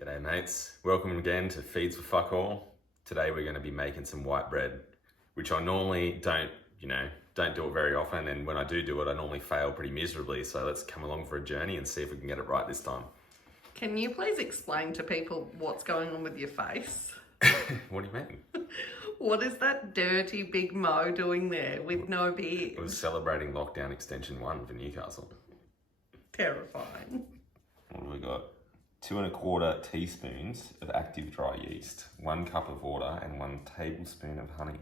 G'day mates, welcome again to Feeds for Fuck All. Today we're going to be making some white bread, which I normally don't do it very often, and when I do it, I normally fail pretty miserably, so let's come along for a journey and see if we can get it right this time. Can you please explain to people what's going on with your face? What do you mean? What is that dirty big Mo doing there with no beard? I was celebrating lockdown extension 1 for Newcastle. Terrifying. What have we got? 2 1/4 teaspoons of active dry yeast, 1 cup of water, and 1 tablespoon of honey.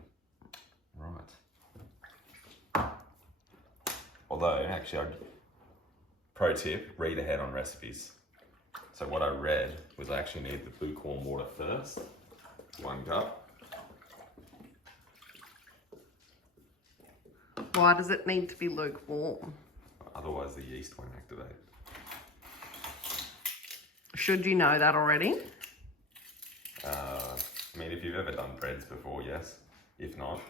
Right. Although, actually, pro tip, read ahead on recipes. So what I read was I actually need the lukewarm water first, 1 cup. Why does it need to be lukewarm? Otherwise the yeast won't activate. Should you know that already? I mean, if you've ever done breads before, yes. If not,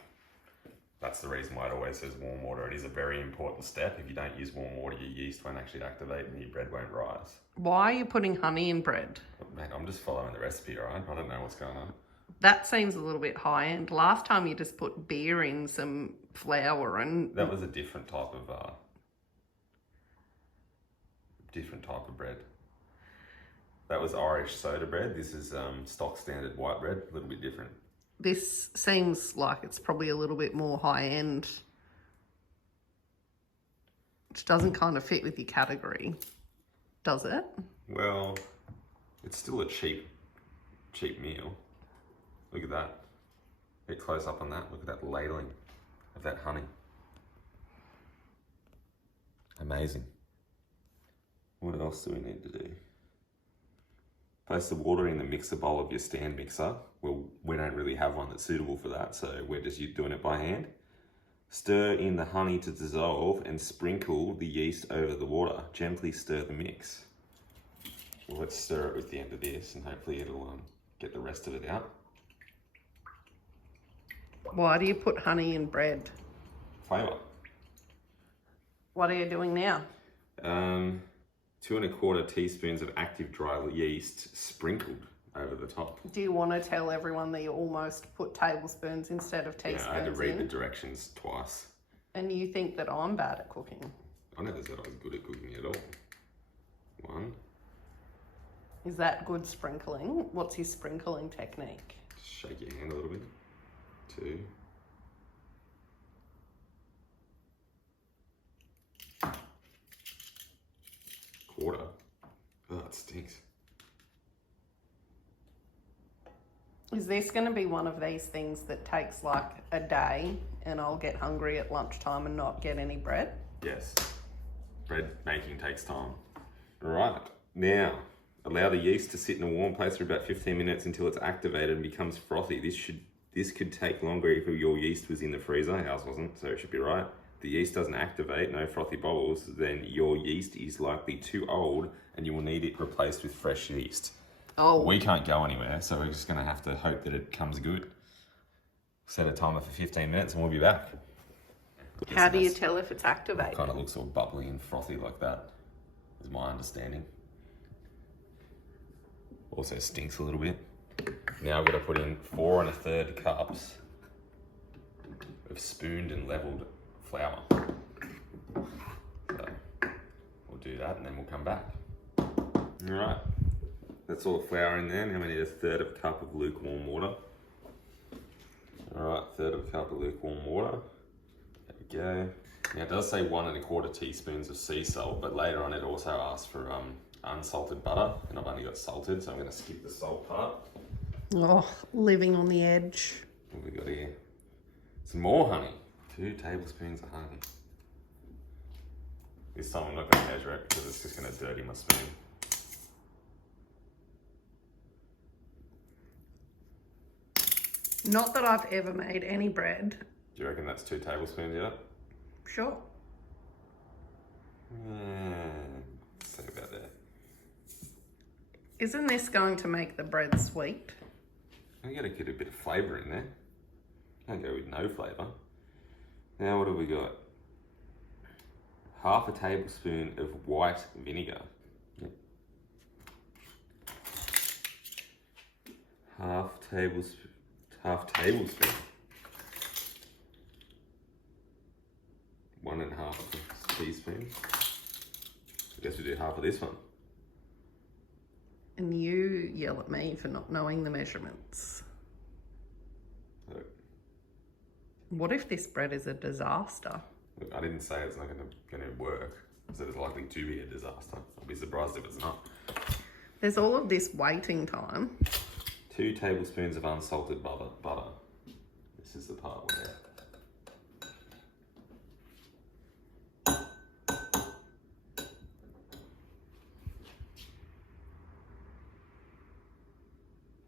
that's the reason why it always says warm water. It is a very important step. If you don't use warm water, your yeast won't actually activate and your bread won't rise. Why are you putting honey in bread? Mate, I'm just following the recipe, all right? I don't know what's going on. That seems a little bit high end. Last time you just put beer in some flour and... That was a different type of bread. That was Irish soda bread. This is stock standard white bread, a little bit different. This seems like it's probably a little bit more high end, which doesn't kind of fit with your category, does it? Well, it's still a cheap meal. Look at that. Get close up on that. Look at that ladling of that honey. Amazing. What else do we need to do? Place the water in the mixer bowl of your stand mixer. Well, we don't really have one that's suitable for that, so we're just doing it by hand. Stir in the honey to dissolve and sprinkle the yeast over the water. Gently stir the mix. Well, let's stir it with the end of this and hopefully it'll get the rest of it out. Why do you put honey in bread? Flavour. What are you doing now? 2 1/4 teaspoons of active dry yeast sprinkled over the top. Do you want to tell everyone that you almost put tablespoons instead of teaspoons? Yeah, I had to read the directions twice. And you think that I'm bad at cooking? I never said I was good at cooking at all. 1. Is that good sprinkling? What's your sprinkling technique? Shake your hand a little bit. 2. Quarter. Oh, it stinks. Is this going to be one of these things that takes like a day and I'll get hungry at lunchtime and not get any bread? Yes. Bread making takes time. Right. Now, allow the yeast to sit in a warm place for about 15 minutes until it's activated and becomes frothy. This could take longer if your yeast was in the freezer. Ours wasn't, so it should be right. The yeast doesn't activate, no frothy bubbles, then your yeast is likely too old and you will need it replaced with fresh yeast. Oh. We can't go anywhere, so we're just going to have to hope that it comes good. Set a timer for 15 minutes and we'll be back. How do you tell if it's activated? Kind of looks all bubbly and frothy like that, is my understanding. Also stinks a little bit. Now I've got to put in 4 1/3 cups of spooned and levelled flour. So we'll do that and then we'll come back. All right, that's all the flour in there. Now we need 1/3 cup of lukewarm water. All right, 1/3 cup of lukewarm water. There we go. Now it does say 1 1/4 teaspoons of sea salt, but later on it also asks for unsalted butter, and I've only got salted, so I'm going to skip the salt part. Oh, living on the edge. What have we got here? Some more honey. 2 tablespoons of honey. This time I'm not going to measure it because it's just going to dirty my spoon. Not that I've ever made any bread. Do you reckon that's 2 tablespoons yet? Sure. Say about that. Isn't this going to make the bread sweet? I got to get a bit of flavour in there. Can't go with no flavour. Now what have we got? 1/2 tablespoon of white vinegar. half tablespoon. 1.5 teaspoon. I guess we do half of this one. And you yell at me for not knowing the measurements. Look, What if this bread is a disaster? I didn't say it's not going to work. I said it's likely to be a disaster. I'll be surprised if it's not. There's all of this waiting time. 2 tablespoons of unsalted butter. This is the part where...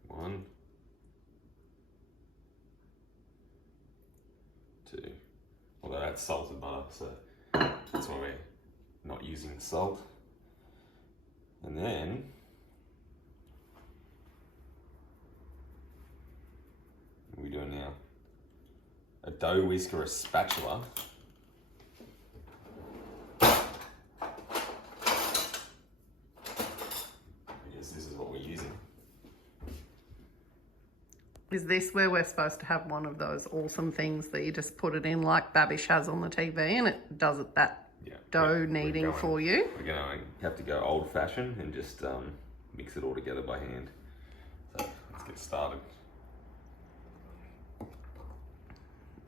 One, 2. Although that's salted butter, so that's why we're not using salt. And then what are we doing now? A dough whisk or a spatula. I guess this is what we're using. Is this where we're supposed to have one of those awesome things that you just put it in like Babish has on the TV and it does it that dough kneading for you? We're going to have to go old fashioned and just mix it all together by hand. So let's get started.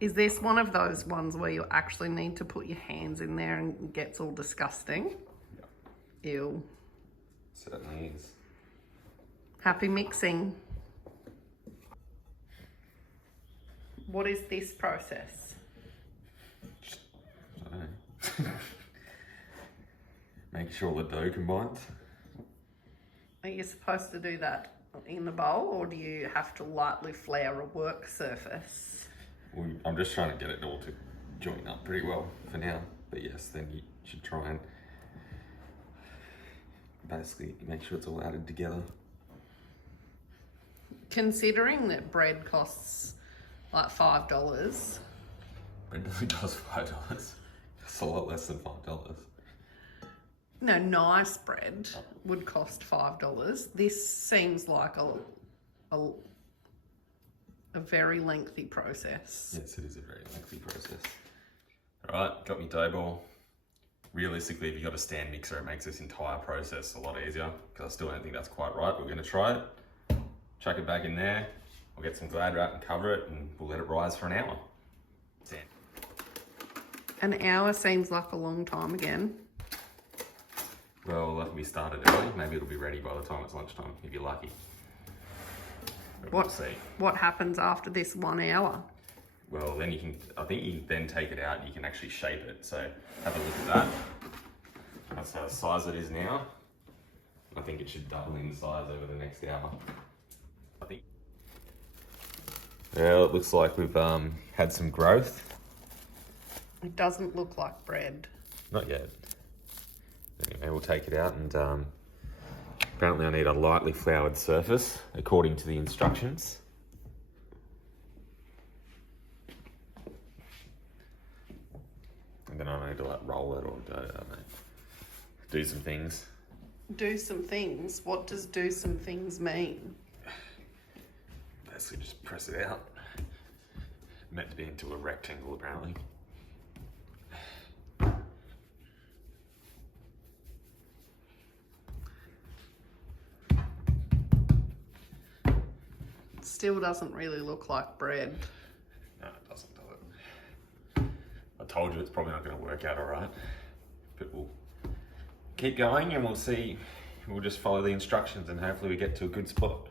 Is this one of those ones where you actually need to put your hands in there and it gets all disgusting? Yeah. Ew. Certainly is. Happy mixing. What is this process? I don't know. Make sure the dough combines. Are you supposed to do that in the bowl or do you have to lightly flour a work surface? I'm just trying to get it all to join up pretty well for now. But yes, then you should try and basically make sure it's all added together. Considering that bread costs like $5. Bread doesn't cost $5. It's a lot less than $5. No, nice bread would cost $5. This seems like a very lengthy process. Yes, it is a very lengthy process. All right, got me dough ball. Realistically, if you've got a stand mixer, it makes this entire process a lot easier because I still don't think that's quite right. We're going to try it. Chuck it back in there. I'll get some Glad wrap and cover it and we'll let it rise for an hour. An hour seems like a long time again. Well, if we started early, maybe it'll be ready by the time it's lunchtime, if you're lucky. But we'll see. What happens after this 1 hour? Well, then I think you can then take it out and you can actually shape it. So have a look at that. That's how the size it is now. I think it should double in size over the next hour. I think. Well, it looks like we've had some growth. It doesn't look like bread. Not yet. Anyway, we'll take it out and apparently I need a lightly floured surface according to the instructions. And then I need to like roll it or I don't know, do some things. Do some things? What does do some things mean? Basically just press it out. Meant to be into a rectangle apparently. Still doesn't really look like bread. No, it doesn't, does it? I told you it's probably not going to work out all right. But we'll keep going and we'll see. We'll just follow the instructions and hopefully we get to a good spot.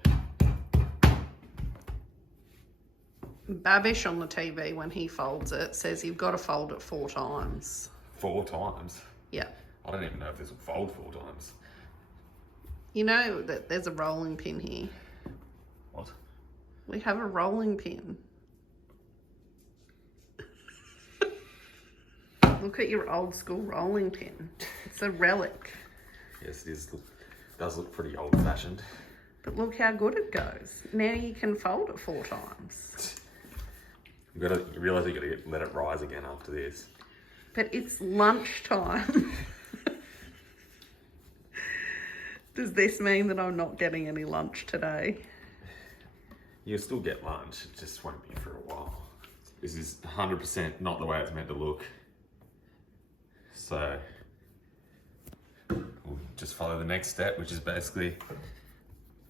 Babish on the TV, when he folds it, says you've got to fold it 4 times. 4 times? Yeah. I don't even know if this will fold 4 times. You know that there's a rolling pin here. What? We have a rolling pin. Look at your old school rolling pin. It's a relic. Yes, it is. Does look pretty old fashioned. But look how good it goes. Now you can fold it 4 times. You realise you've got to let it rise again after this. But it's lunchtime. Does this mean that I'm not getting any lunch today? You'll still get lunch, it just won't be for a while. This is 100% not the way it's meant to look. So, we'll just follow the next step, which is basically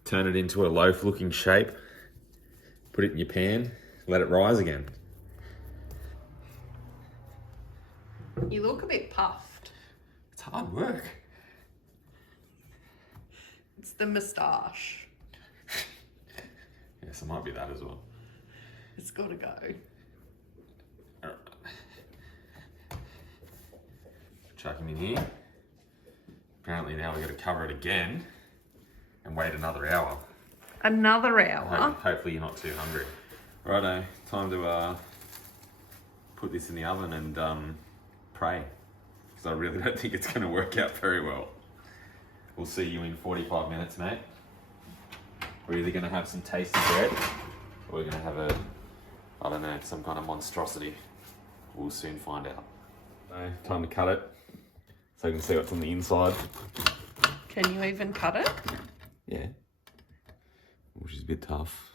turn it into a loaf looking shape, put it in your pan, let it rise again. You look a bit puffed. It's hard work. It's the moustache. Yes, it might be that as well. It's got to go. Alright. Chuck him in here. Apparently now we've got to cover it again and wait another hour. Another hour? Hopefully you're not too hungry. Righto, time to put this in the oven and pray. Because I really don't think it's going to work out very well. We'll see you in 45 minutes, mate. We're either going to have some tasty bread or we're going to have a, I don't know, some kind of monstrosity. We'll soon find out. Time to cut it so you can see what's on the inside. Can you even cut it? Yeah. Which is a bit tough.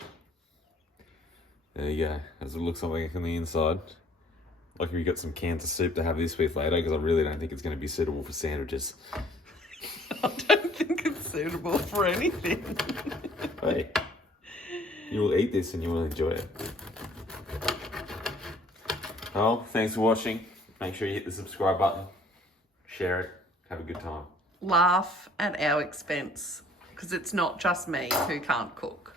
There you go. That's what it looks like on the inside. Like we got some cans of soup to have this with later because I really don't think it's going to be suitable for sandwiches. I don't think it's suitable for anything. Hey, you will eat this and you will enjoy it. Well, thanks for watching. Make sure you hit the subscribe button, share it, have a good time. Laugh at our expense, because it's not just me who can't cook.